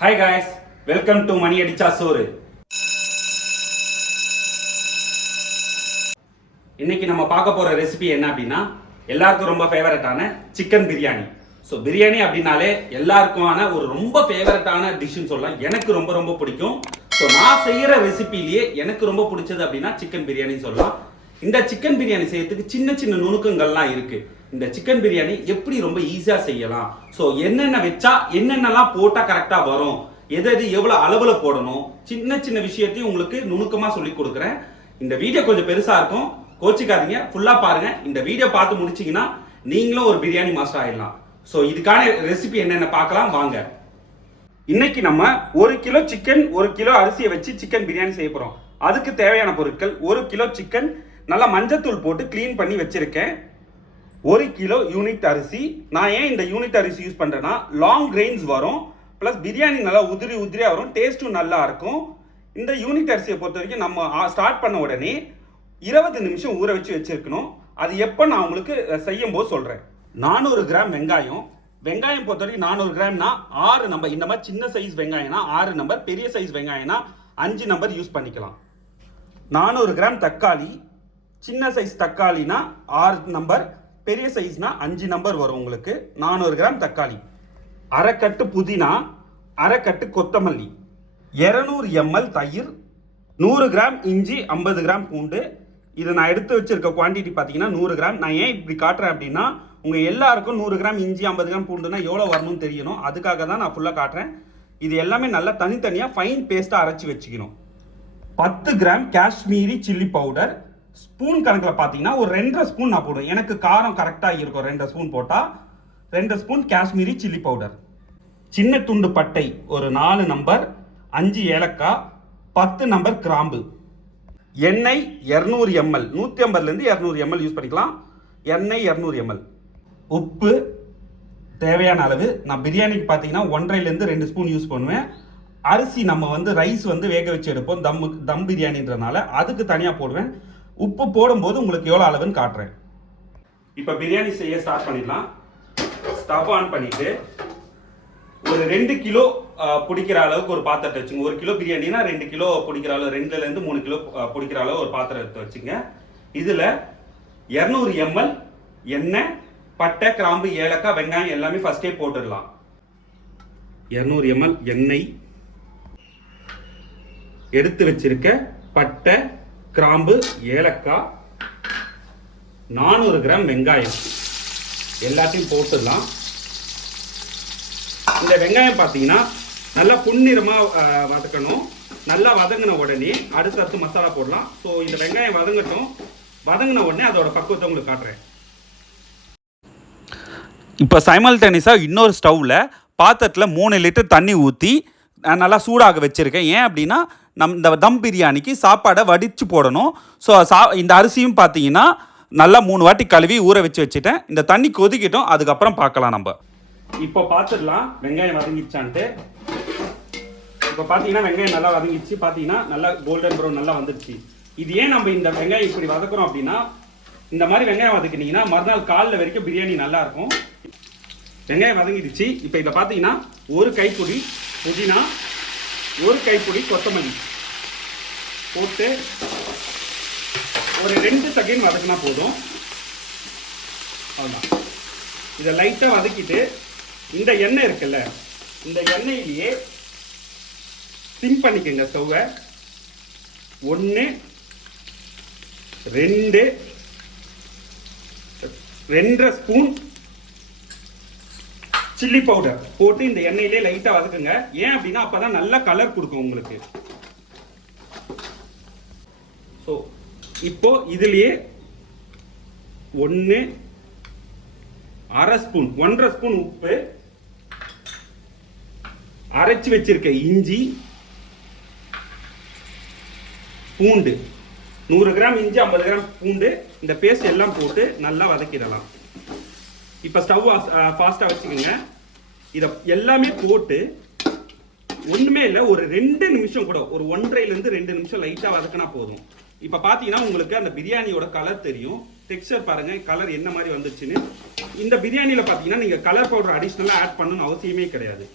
Hi guys, welcome to Mani Adicha Soru. இன்னைக்கு நம்ம பார்க்க போற ரெசிபி என்ன அப்படின்னா எல்லாருக்கும் ரொம்ப ஃபேவரட்டான சிக்கன் பிரியாணி. ஸோ பிரியாணி அப்படின்னாலே எல்லாருக்குமான ஒரு ரொம்ப ஃபேவரட்டான டிஷ்னு சொல்லலாம். எனக்கு ரொம்ப ரொம்ப பிடிக்கும். ஸோ நான் செய்யற ரெசிபிலேயே எனக்கு ரொம்ப பிடிச்சது அப்படின்னா சிக்கன் பிரியாணின்னு சொல்லலாம். இந்த சிக்கன் பிரியாணி செய்யறதுக்கு சின்ன சின்ன நுணுக்கங்கள்லாம் இருக்கு. இந்த சிக்கன் பிரியாணி எப்படி ரொம்ப ஈஸியா செய்யலாம், ஸோ என்னென்ன வச்சா என்னென்னலாம் போட்டா கரெக்டா வரும், எது எவ்வளவு அளவுல போடணும், சின்ன சின்ன விஷயத்தையும் உங்களுக்கு நுணுக்கமா சொல்லி கொடுக்குறேன். இந்த வீடியோ கொஞ்சம் பெருசா இருக்கும், கோச்சிக்காதீங்க, ஃபுல்லா பாருங்க. இந்த வீடியோ பார்த்து முடிச்சீங்கன்னா நீங்களும் ஒரு பிரியாணி மாஸ்டர் ஆயிடலாம். ஸோ இதுக்கான ரெசிபி என்னென்ன பார்க்கலாம் வாங்க. இன்னைக்கு நம்ம 1 கிலோ சிக்கன் 1 கிலோ அரிசியை வச்சு சிக்கன் பிரியாணி செய்ய போறோம். அதுக்கு தேவையான பொருட்கள்: 1 கிலோ சிக்கன் நல்லா மஞ்சத்தூள் போட்டு கிளீன் பண்ணி வச்சிருக்கேன். 1 கிலோ யூனிட் அரிசி. நான் ஏன் இந்த யூனிட் அரிசி யூஸ் பண்றேன்னா லாங் கிரெயின்ஸ் வரும், பிளஸ் பிரியாணி நல்லா உதிரியா வரும், டேஸ்ட்டும் நல்லா இருக்கும். இந்த யூனிட் அரிசியை பொறுத்த வரைக்கும் நம்ம ஸ்டார்ட் பண்ண உடனே 20 நிமிஷம் ஊற வச்சு வச்சிருக்கணும். அது எப்போ நான் உங்களுக்கு செய்யும் போது சொல்றேன். 400 கிராம் வெங்காயம். வெங்காயம் பொறுத்த வரைக்கும் 400 கிராம்னா 6 நம்பர். இந்த மாதிரி சின்ன சைஸ் வெங்காயம்னா 6 நம்பர், பெரிய சைஸ் வெங்காயம்னா 5 நம்பர் யூஸ் பண்ணிக்கலாம். 400 கிராம் தக்காளி. சின்ன சைஸ் தக்காளினா 6 நம்பர், பெரிய சைஸ்னா 5 நம்பர் வரும் உங்களுக்கு. 400 கிராம் தக்காளி, அரை கட்டு புதினா, அரை கட்டு கொத்தமல்லி, 200 ml தயிர், 100 கிராம் இஞ்சி, 50 கிராம் பூண்டு. இது நான் எடுத்து வச்சிருக்க குவான்டிட்டி பார்த்தீங்கன்னா 100 கிராம். நான் ஏன் இப்படி காட்டுறேன் அப்படின்னா உங்க எல்லாருக்கும் 100 கிராம் இஞ்சி 50 கிராம் பூண்டுனா எவ்வளோ வரணும்னு தெரியணும், அதுக்காக தான் நான் ஃபுல்லாக காட்டுறேன். இது எல்லாமே நல்லா தனித்தனியாக ஃபைன் பேஸ்ட்டாக அரைச்சி வச்சுக்கணும். 10 gram Kashmiri chilli powder. Spoon கணக்கில் பார்த்தீங்கன்னா ஒரு 2.5 ஸ்பூன் நான் போடுவேன். எனக்கு காரம் கரெக்டாக இருக்கும். 2 ஸ்பூன் போட்டால் 2 ஸ்பூன் காஷ்மீரி சில்லி பவுடர். சின்ன துண்டு பட்டை ஒரு 4 நம்பர், 5 ஏலக்காய், 10 நம்பர் கிராம்பு. எண்ணெய் 200 ml, 150லேருந்து 200 ml யூஸ் பண்ணிக்கலாம். எண்ணெய் 200 ml. உப்பு தேவையான அளவு. நான் பிரியாணிக்கு பார்த்தீங்கன்னா 1.5லேருந்து 2 ஸ்பூன் யூஸ் பண்ணுவேன். அரிசி நம்ம ரைஸ் வேக வச்சு எடுப்போம், தம் பிரியாணின்றனால அதுக்கு தனியாக போடுவேன். உப்பு போடும்போது உங்களுக்கு எவ்வளோ அளவுன்னு காட்டுறேன். இப்போ பிரியாணி செய்ய ஸ்டார்ட் பண்ணிடலாம். ஸ்டவ் ஆன் பண்ணிட்டு ஒரு 2 கிலோ பிடிக்கிற அளவுக்கு ஒரு பாத்திரத்தை வச்சுங்க. 1 கிலோ பிரியாணினா 2 கிலோ பிடிக்கிற அளவு, 2லேருந்து 3 கிலோ பிடிக்கிற அளவு ஒரு பாத்திரத்தை வச்சுங்க. இதில் 200 ml எண்ணெய், பட்டை, கிராம்பு, ஏலக்காய், வெங்காயம் எல்லாமே ஃபர்ஸ்டே போட்டுடலாம். 200 ml எண்ணெய், எடுத்து வச்சிருக்க பட்டை, கிராம்பு, ஏலக்காய், 400 கிராம் வெங்காயம் எல்லாத்தையும் போட்டுடலாம். இந்த வெங்காயம் பார்த்தீங்கன்னா நல்லா பொன்னிறமாக வதக்கணும். நல்லா வதங்கின உடனே அடுத்தடுத்து மசாலா போடலாம். ஸோ இந்த வெங்காயம் வதங்கின உடனே அதோட பக்குவத்தை உங்களுக்கு காட்டுறேன். இப்போ சைமல்டேனியஸாக இன்னொரு ஸ்டவ்வில் பாத்திரத்தில் 3 லிட்டர் தண்ணி ஊற்றி நல்லா சூடாக வச்சுருக்கேன். ஏன் அப்படின்னா இந்த தம் பிரியாணிக்கு சாப்பாடை வடித்து போடணும். ஸோ இந்த அரிசியும் பார்த்தீங்கன்னா நல்லா 3 வாட்டி கழுவி ஊற வச்சுட்டேன். இந்த தண்ணி கொதிக்கட்டும், அதுக்கப்புறம் பார்க்கலாம். நம்ம இப்போ பார்த்துடலாம் வெங்காயம் வதங்கிச்சான்ட்டு. இப்போ பார்த்தீங்கன்னா வெங்காயம் நல்லா வதங்கிச்சு. பார்த்தீங்கன்னா நல்லா கோல்டன் ப்ரௌன் நல்லா வந்துருச்சு. இது ஏன் நம்ம இந்த வெங்காயம் இப்படி வதக்குறோம் அப்படின்னா இந்த மாதிரி வெங்காயம் வதக்கினீங்கன்னா மறுநாள் காலைல வரைக்கும் பிரியாணி நல்லா இருக்கும். வெங்காயம் வதங்கிடுச்சு. இப்போ இதில் பார்த்தீங்கன்னா ஒரு கைப்பிடி புதினா, ஒரு கைப்பிடி கொத்தமல்லி போட்டு ஒரு 2 செகண்ட் வதக்கினா போதும். அவ்வளோதான். இதை லைட்டாக வதக்கிட்டு இந்த எண்ணெய் இருக்குல்ல, இந்த எண்ணெயிலேயே சிம் பண்ணிக்கோங்க ஸ்டவ்வை. 1 2 2.5 ஸ்பூன் சில்லி பவுடர் போட்டு இந்த எண்ணெயிலே லைட்டாக வதக்குங்க. ஏன் அப்படின்னா அப்பதான் நல்ல கலர் கொடுக்கும் உங்களுக்கு. ஸோ இப்போ இதுலயே 1.5 ஸ்பூன் 1.5 ஸ்பூன் உப்பு, அரைச்சு வச்சிருக்க இஞ்சி, பூண்டு 100 கிராம் இஞ்சி, 50 கிராம் பூண்டு, இந்த பேஸ்ட் எல்லாம் போட்டு நல்லா வதக்கிடலாம். இப்போ ஸ்டவ் ஃபாஸ்ட்டாக வச்சுக்கோங்க. இதை எல்லாமே போட்டு ஒன்றுமே இல்லை, ஒரு 2 நிமிஷம் கூட, ஒரு 1.5லேருந்து 2 நிமிஷம் லைட்டாக வதக்கினா போதும். இப்போ பார்த்தீங்கன்னா உங்களுக்கு அந்த பிரியாணியோட கலர் தெரியும். டெக்ஸ்சர் பாருங்க, கலர் என்ன மாதிரி வந்துச்சுன்னு. இந்த பிரியாணியில் பார்த்தீங்கன்னா நீங்கள் கலர் பவுடர் அடிஷ்னலாக ஆட் பண்ணணும்னு அவசியமே கிடையாது.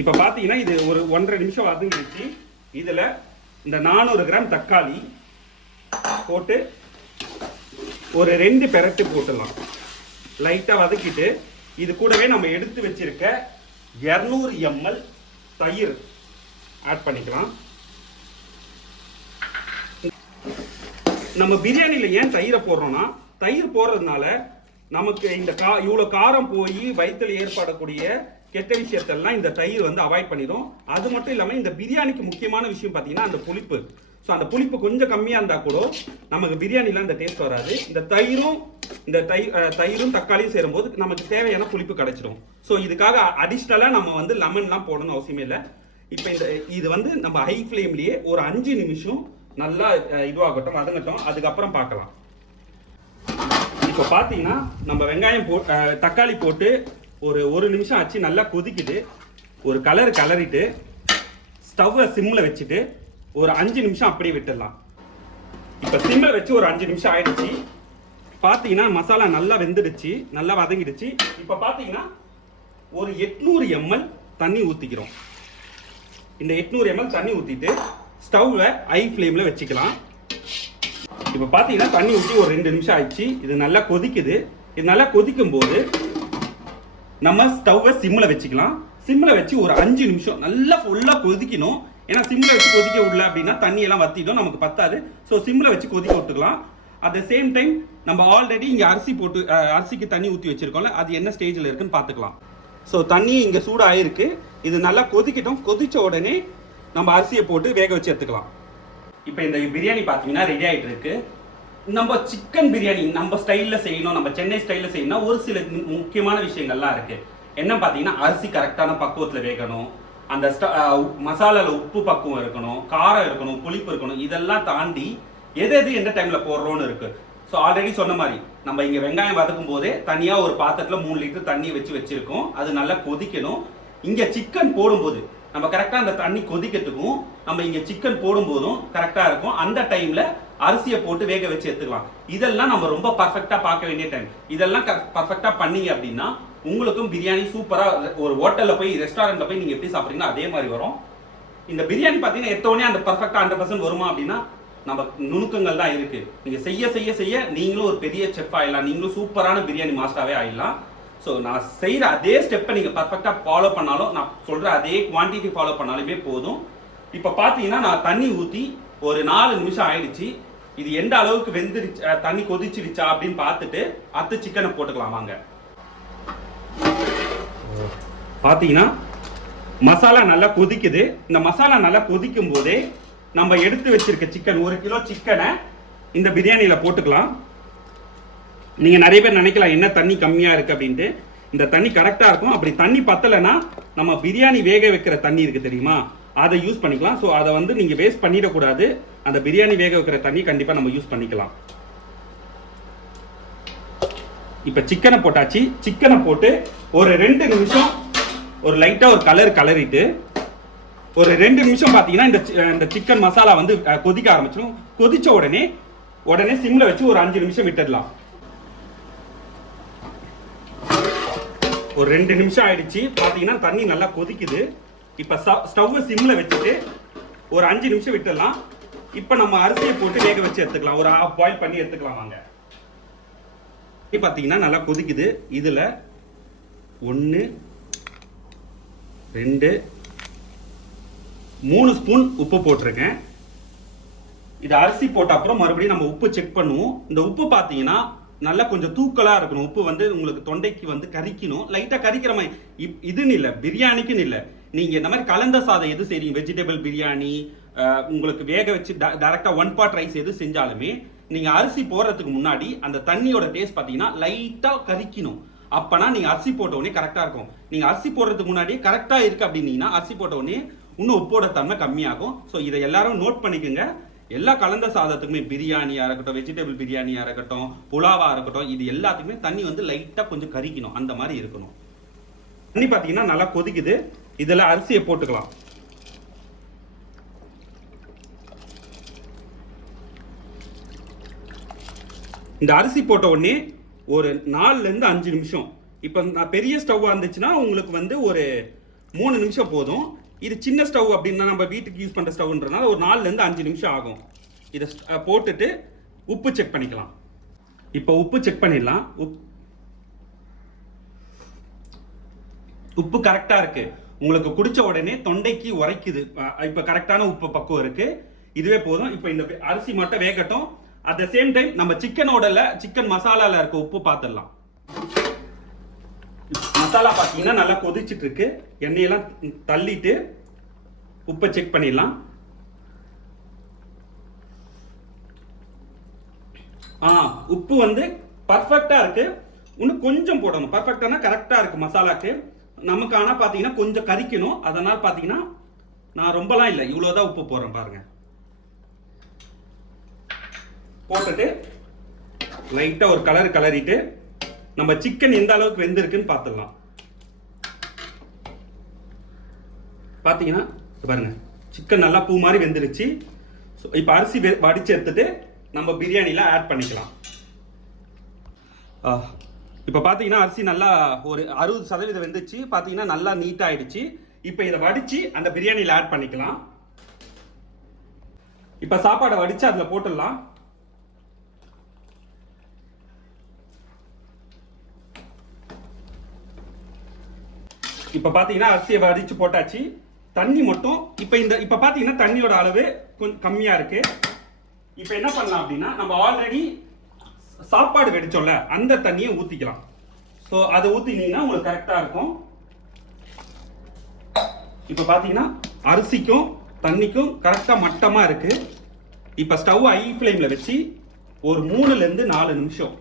இப்போ பார்த்தீங்கன்னா இது ஒரு 1.5 நிமிஷம் வதங்கிடுச்சு. இதில் இந்த 400 கிராம் தக்காளி போட்டு ஒரு 2 பெரட்டு போட்டுடலாம். லைட்டாக வதக்கிட்டு இது கூடவே நம்ம எடுத்து வச்சிருக்க 200 ml தயிர் ஆட் பண்ணிக்கலாம். நம்ம பிரியாணியில் ஏன் தயிரை போடுறோம்னா, தயிர் போடுறதுனால நமக்கு இந்த இவ்வளோ காரம் போய் வயிற்றில் ஏற்படக்கூடிய கெட்ட விஷயத்தெல்லாம் இந்த தயிர் வந்து அவாய்ட் பண்ணிடும். அது மட்டும் இல்லாமல் இந்த பிரியாணிக்கு முக்கியமான விஷயம் பார்த்தீங்கன்னா அந்த புளிப்பு. ஸோ அந்த புளிப்பு கொஞ்சம் கம்மியாக இருந்தால் கூட நமக்கு பிரியாணிலாம் இந்த டேஸ்ட் வராது. இந்த தயிரும் தக்காளியும் சேரும்போது நமக்கு தேவையான புளிப்பு கிடைச்சிடும். ஸோ இதுக்காக அடிஷ்னலாக நம்ம வந்து லெமன்லாம் போடணும் அவசியமே இல்லை. இப்போ இது வந்து நம்ம ஹை ஃப்ளேம்லேயே ஒரு 5 நிமிஷம் நல்லா இதுவாகட்டும், வதங்கட்டும், அதுக்கப்புறம் பார்க்கலாம். இப்போ பார்த்தீங்கன்னா நம்ம வெங்காயம் தக்காளி போட்டு ஒரு நிமிஷம் ஆச்சு, நல்லா கொதிக்குது. ஒரு கலரிட்டு ஸ்டவ்வை சிம்மில் வச்சுட்டு ஒரு 5 நிமிஷம் அப்படியே விட்டுடலாம். இப்போ சிம்மில் வச்சு ஒரு 5 நிமிஷம் ஆயிடுச்சு. பார்த்தீங்கன்னா மசாலா நல்லா வெந்துடுச்சு, நல்லா வதங்கிடுச்சு. இப்போ பார்த்தீங்கன்னா ஒரு 800 ml தண்ணி ஊற்றிக்கிறோம். இந்த 800 ml தண்ணி ஊற்றிட்டு ஸ்டவ்வை ஹை ஃப்ளேமில் வச்சுக்கலாம். இப்போ பார்த்தீங்கன்னா தண்ணி ஊற்றி ஒரு 2 நிமிஷம் ஆயிடுச்சு. இது நல்லா கொதிக்குது. இது நல்லா கொதிக்கும் போது நம்ம ஸ்டவ்வை சிம்மில் வச்சுக்கலாம். சிம்மில் வச்சு ஒரு 5 நிமிஷம் நல்லா ஃபுல்லாக கொதிக்கணும். ஏன்னா சிம்மில் வச்சு கொதிக்க விடல அப்படின்னா தண்ணியெல்லாம் வற்றிடும், நமக்கு பத்தாது. ஸோ சிம்மில் வச்சு கொதிக்க விட்டுக்கலாம். அட் த சேம் டைம் நம்ம ஆல்ரெடி இங்கே அரிசிக்கு தண்ணி ஊற்றி வச்சிருக்கோம்ல, அது என்ன ஸ்டேஜில் இருக்குன்னு பார்த்துக்கலாம். ஸோ தண்ணி இங்கே சூடாகிருக்கு. இது நல்லா கொதிக்கட்டும். கொதிச்ச உடனே நம்ம அரிசியை போட்டு வேக வச்சு எடுத்துக்கலாம். இப்போ இந்த பிரியாணி பார்த்தீங்கன்னா ரெடி ஆகிட்டு இருக்கு. நம்ம சிக்கன் பிரியாணி நம்ம ஸ்டைலில் செய்யணும், நம்ம சென்னை ஸ்டைலில் செய்யணும், ஒரு சில முக்கியமான விஷயங்கள்லாம் இருக்கு. என்ன பார்த்தீங்கன்னா அரிசி கரெக்டான பக்குவத்தில் வேகணும், அந்த மசாலாவில் உப்பு பக்குவம் இருக்கணும், காரம் இருக்கணும், புளிப்பு இருக்கணும். இதெல்லாம் தாண்டி எது எந்த டைமில் போடுறோன்னு இருக்கு. ஸோ ஆல்ரெடி சொன்ன மாதிரி நம்ம இங்கே வெங்காயம் வதக்கும் போதே தனியாக ஒரு பாத்திரத்தில் 3 லிட்டர் தண்ணி வச்சிருக்கோம். அது நல்லா கொதிக்கணும். இங்கே சிக்கன் போடும்போது நம்ம கரெக்டாக அந்த தண்ணி கொதிக்கிறதுக்கும் நம்ம இங்கே சிக்கன் போடும்போதும் கரெக்டாக இருக்கும். அந்த டைமில் அரிசியை போட்டு வேக வச்சு எடுத்துக்கலாம். இதெல்லாம் நம்ம ரொம்ப பர்ஃபெக்டாக பார்க்க வேண்டிய டைம். இதெல்லாம் பர்ஃபெக்டாக பண்ணீங்க அப்படின்னா உங்களுக்கும் பிரியாணி சூப்பராக ஒரு ஹோட்டலில் போய் ரெஸ்டாரண்ட்டில் போய் நீங்கள் எப்படி சாப்பிட்றீங்களோ அதே மாதிரி வரும். இந்த பிரியாணி பார்த்தீங்கன்னா எத்தோடனே அந்த பர்ஃபெக்டாக 100% வருமா அப்படின்னா நம்ம நுணுக்கங்கள் தான் இருக்கு. நீங்கள் செய்ய நீங்களும் ஒரு பெரிய செஃப் ஆயிடலாம், நீங்களும் சூப்பரான பிரியாணி மாஸ்டராகவே ஆயிடலாம். ஸோ நான் செய்கிற அதே ஸ்டெப்பை நீங்கள் பர்ஃபெக்டாக ஃபாலோ பண்ணாலும், நான் சொல்கிற அதே குவான்டிட்டி ஃபாலோ பண்ணாலுமே போதும். இப்போ பார்த்தீங்கன்னா நான் தண்ணி ஊற்றி ஒரு 4 நிமிஷம் ஆயிடுச்சு. இது எந்த அளவுக்கு வெந்துருச்சு, தண்ணி கொதிச்சிருச்சா அப்படின்னு பார்த்துட்டு அடுத்து சிக்கனை போட்டுக்கலாம் வாங்க. பார்த்தீங்கன்னா மசாலா நல்லா கொதிக்குது. இந்த மசாலா நல்லா கொதிக்கும் போதே நம்ம எடுத்து வச்சிருக்க சிக்கன் 1 கிலோ சிக்கனை இந்த பிரியாணியில் போட்டுக்கலாம். நீங்கள் நிறைய பேர் நினைக்கலாம் என்ன தண்ணி கம்மியாக இருக்குது அப்படின்ட்டு. இந்த தண்ணி கரெக்டாக இருக்கும். அப்படி தண்ணி பத்தலைன்னா நம்ம பிரியாணி வேக வைக்கிற தண்ணி இருக்குது தெரியுமா, அதை யூஸ் பண்ணிக்கலாம். ஸோ அதை வந்து நீங்கள் வேஸ்ட் பண்ணிடக்கூடாது. அந்த பிரியாணி வேக வைக்கிற தண்ணி கண்டிப்பாக நம்ம யூஸ் பண்ணிக்கலாம். இப்போ சிக்கனை போட்டாச்சு. சிக்கனை போட்டு ஒரு 2 நிமிஷம் ஒரு லைட்டாக ஒரு கலரிட்டு ஒரு 2 நிமிஷம் பார்த்தீங்கன்னா இந்த சிக்கன் மசாலா வந்து கொதிக்க ஆரம்பிச்சிடும். கொதிச்ச உடனே சிம்ல வச்சு ஒரு 5 நிமிஷம் விட்டுடலாம். ஒரு 2 நிமிஷம் ஆயிடுச்சு. பார்த்தீங்கன்னா தண்ணி நல்லா கொதிக்குது. இப்போ ஸ்டவ்வை சிம்ல வச்சுட்டு ஒரு 5 நிமிஷம் விட்டுடலாம். இப்போ நம்ம அரிசியை போட்டு வேக வச்சு எடுத்துக்கலாம். ஒரு half பாயில் பண்ணி எடுத்துக்கலாம் வாங்க. பார்த்தீங்கன்னா நல்லா கொதிக்குது. இதில் 1 2 3 ஸ்பூன் உப்பு போட்டிருக்கேன். இது அரிசி போட்ட அப்புறம் மறுபடியும் நம்ம உப்பு செக் பண்ணுவோம். இந்த உப்பு பார்த்தீங்கன்னா நல்லா கொஞ்சம் தூக்கலாக இருக்கணும். உப்பு வந்து உங்களுக்கு தொண்டைக்கு வந்து கரிக்கணும், லைட்டாக கரிக்கிற மாதிரி. இதுன்னு இல்லை, பிரியாணிக்குன்னு இல்லை, நீங்கள் இந்த மாதிரி கலந்த சாதம் எது செய்றீங்க, வெஜிடபிள் பிரியாணி, உங்களுக்கு வேக வச்சு டைரெக்டாக 1 part ரைஸ் எது செஞ்சாலுமே நீங்கள் அரிசி போடுறதுக்கு முன்னாடி அந்த தண்ணியோட டேஸ்ட் பார்த்தீங்கன்னா லைட்டாக கரிக்கணும். அப்போனா நீங்கள் அரிசி போட்ட உடனே கரெக்டாக இருக்கும். நீங்கள் அரிசி போடுறதுக்கு முன்னாடியே கரெக்டாக இருக்குது அப்படின்னீங்கன்னா அரிசி போட்ட உடனே இன்னும் உப்போட தன்மை கம்மியாகும். ஸோ இதை எல்லாரும் நோட் பண்ணிக்கோங்க. எல்லா கலந்த சாதத்துக்குமே, பிரியாணியாக இருக்கட்டும், வெஜிடபிள் பிரியாணியாக இருக்கட்டும், புலாவாக இருக்கட்டும், இது எல்லாத்துக்குமே தண்ணி வந்து லைட்டாக கொஞ்சம் கரிக்கணும், அந்த மாதிரி இருக்கணும். தண்ணி பார்த்தீங்கன்னா நல்லா கொதிக்குது. இதில் அரிசியை போட்டுக்கலாம். இந்த அரிசி போட்ட உடனே ஒரு 4 to 5 நிமிஷம். இப்போ நான் பெரிய ஸ்டவ்வாக இருந்துச்சுன்னா உங்களுக்கு வந்து ஒரு 3 நிமிஷம் போதும். இது சின்ன ஸ்டவ் அப்படின்னா நம்ம வீட்டுக்கு யூஸ் பண்ணுற ஸ்டவ்ன்றதுனால ஒரு 4லேருந்து 5 நிமிஷம் ஆகும். இதை போட்டுட்டு உப்பு செக் பண்ணிக்கலாம். இப்போ உப்பு செக் பண்ணிடலாம். உப்பு கரெக்டாக இருக்கு. உங்களுக்கு குடிச்ச உடனே தொண்டைக்கு உரைக்குது. இப்போ கரெக்டான உப்பு பக்குவம் இருக்கு. இதுவே போதும். இப்போ இந்த அரிசி மட்டும் வேகட்டும். அட் த சேம் டைம் நம்ம சிக்கன் மசாலால இருக்க உப்பு பார்த்துடலாம். மசாலா பார்த்தீங்கன்னா நல்லா கொதிச்சுட்டு இருக்கு. எண்ணெயெல்லாம் தள்ளிட்டு உப்பை செக் பண்ணிடலாம். உப்பு வந்து பர்ஃபெக்டா இருக்கு. இன்னும் கொஞ்சம் போடணும். பர்ஃபெக்டானா கரெக்டா இருக்கு மசாலாக்கு. நமக்கு ஆனால் பார்த்தீங்கன்னா கொஞ்சம் கறிக்கணும். அதனால் பார்த்தீங்கன்னா நான் ரொம்பலாம் இல்லை, இவ்வளோதான் உப்பு போடுறேன் பாருங்க. போட்டுட்டு லைட்டாக ஒரு கலரிட்டு நம்ம சிக்கன் எந்த அளவுக்கு வெந்திருக்குன்னு பார்த்துடலாம். பார்த்தீங்கன்னா பாருங்க, சிக்கன் நல்லா பூ மாதிரி வெந்துருச்சு. இப்போ அரிசி வடிச்சு எடுத்துட்டு நம்ம பிரியாணியில் ஆட் பண்ணிக்கலாம். இப்போ பார்த்தீங்கன்னா அரிசி நல்லா ஒரு 60% வெந்துச்சு. பார்த்தீங்கன்னா நல்லா நீட்டாக ஆயிடுச்சு. இப்போ இதை வடித்து அந்த பிரியாணியில் ஆட் பண்ணிக்கலாம். இப்போ சாப்பாடை வடித்து அதில் போட்டுடலாம். இப்போ பார்த்தீங்கன்னா அரிசியை வடித்து போட்டாச்சு. தண்ணி மட்டும் இப்போ பார்த்தீங்கன்னா தண்ணியோட அளவு கொஞ்சம் கம்மியாக இருக்கு. இப்போ என்ன பண்ணலாம் அப்படின்னா, நம்ம ஆல்ரெடி சாப்பாடு வெடிச்சோம்ல அந்த தண்ணியை ஊற்றிக்கலாம். ஸோ அதை ஊற்றினீங்கன்னா உங்களுக்கு கரெக்டாக இருக்கும். இப்போ பார்த்தீங்கன்னா அரிசிக்கும் தண்ணிக்கும் கரெக்டாக மட்டமாக இருக்கு. இப்போ ஸ்டவ் ஹை ஃப்ளேமில் வச்சு ஒரு 3லேருந்து 4 நிமிஷம்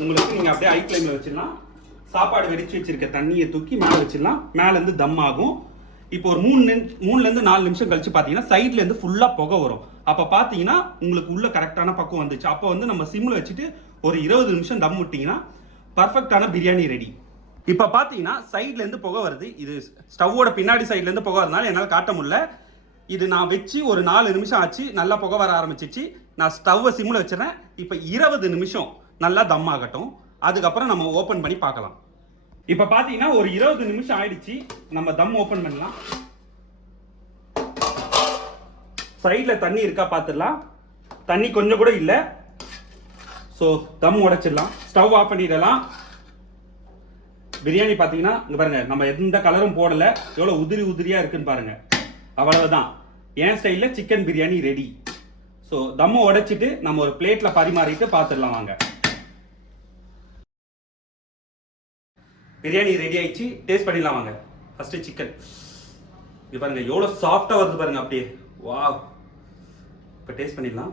உங்களுக்கு நீங்கள் அப்படியே ஹை ஃப்ளேமில் வச்சிடலாம். சாப்பாடு வெடிச்சு வச்சிருக்க தண்ணியை தூக்கி மேலே வச்சிடலாம். மேலேருந்து தம் ஆகும். இப்போ ஒரு 3லேருந்து 4 நிமிஷம் கழிச்சு பார்த்தீங்கன்னா சைட்லேருந்து ஃபுல்லாக புகை வரும். அப்போ பார்த்தீங்கன்னா உங்களுக்கு உள்ள கரெக்டான பக்கம் வந்துச்சு. அப்போ வந்து நம்ம சிம்மில் வச்சுட்டு ஒரு 20 நிமிஷம் தம் விட்டிங்கன்னா பர்ஃபெக்டான பிரியாணி ரெடி. இப்போ பார்த்தீங்கன்னா சைட்லேருந்து புகை வருது. இது ஸ்டவ்வோட பின்னாடி சைட்லேருந்து புகை வரதுனால என்னால் காட்ட முடியல. இது நான் வச்சு ஒரு 4 நிமிஷம் ஆச்சு. நல்லா புகை வர ஆரம்பிச்சிச்சு. நான் ஸ்டவ்வை சிம்மில் வச்சுறேன். இப்போ 20 நிமிஷம் நல்லா தம் ஆகட்டும். அதுக்கப்புறம் நம்ம ஓப்பன் பண்ணி பார்க்கலாம். இப்போ பார்த்தீங்கன்னா ஒரு 20 நிமிஷம் ஆயிடுச்சு. நம்ம தம் ஓப்பன் பண்ணலாம். சைடில் தண்ணி இருக்கா பார்த்துடலாம். தண்ணி கொஞ்சம் கூட இல்லை. ஸோ தம் உடைச்சிடலாம். ஸ்டவ் ஆஃப் பண்ணிடலாம். பிரியாணி பார்த்தீங்கன்னா இங்கே பாருங்க, நம்ம எந்த கலரும் போடலை. எவ்வளோ உதிரியாக இருக்குன்னு பாருங்க. அவ்வளவுதான், என் ஸ்டைலில் சிக்கன் பிரியாணி ரெடி. ஸோ தம்மை உடைச்சிட்டு நம்ம ஒரு பிளேட்டில் பரிமாறிட்டு பார்த்துடலாம் வாங்க. பிரியாணி ரெடி ஆயிடுச்சு. டேஸ்ட் பண்ணிடலாம் வாங்க. ஃபர்ஸ்ட் சிக்கன் இது பாருங்க எவ்வளவு சாஃப்டா வருது பாருங்க அப்படியே. வாவ். இப்போ டேஸ்ட் பண்ணிடலாம்.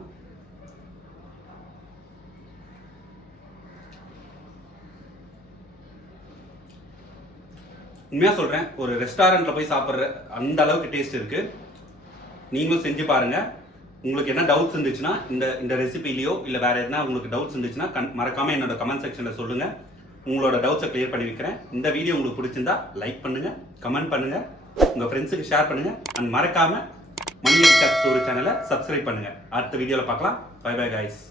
உண்மையா சொல்றேன், ஒரு ரெஸ்டாரண்ட்ல போய் சாப்பிட்ற அந்த அளவுக்கு டேஸ்ட் இருக்கு. நீங்களும் செஞ்சு பாருங்க. உங்களுக்கு என்ன டவுட்ஸ் இருந்துச்சுன்னா இந்த ரெசிபிலையோ இல்லை வேற எதுனா உங்களுக்கு டவுட்ஸ் இருந்துச்சுன்னா மறக்காம என்னோட கமெண்ட் செக்ஷன்ல சொல்லுங்க. உங்களோட டவுட்ஸை கிளியர் பண்ணி வைக்கிறேன். இந்த வீடியோ உங்களுக்கு பிடிச்சிருந்தா லைக் பண்ணுங்க, கமெண்ட் பண்ணுங்க, உங்க ஃப்ரெண்ட்ஸுக்கு ஷேர் பண்ணுங்க. அண்ட் மறக்காம மணி சேனலை சப்ஸ்கிரைப் பண்ணுங்க. அடுத்த வீடியோல பார்க்கலாம். Bye bye guys.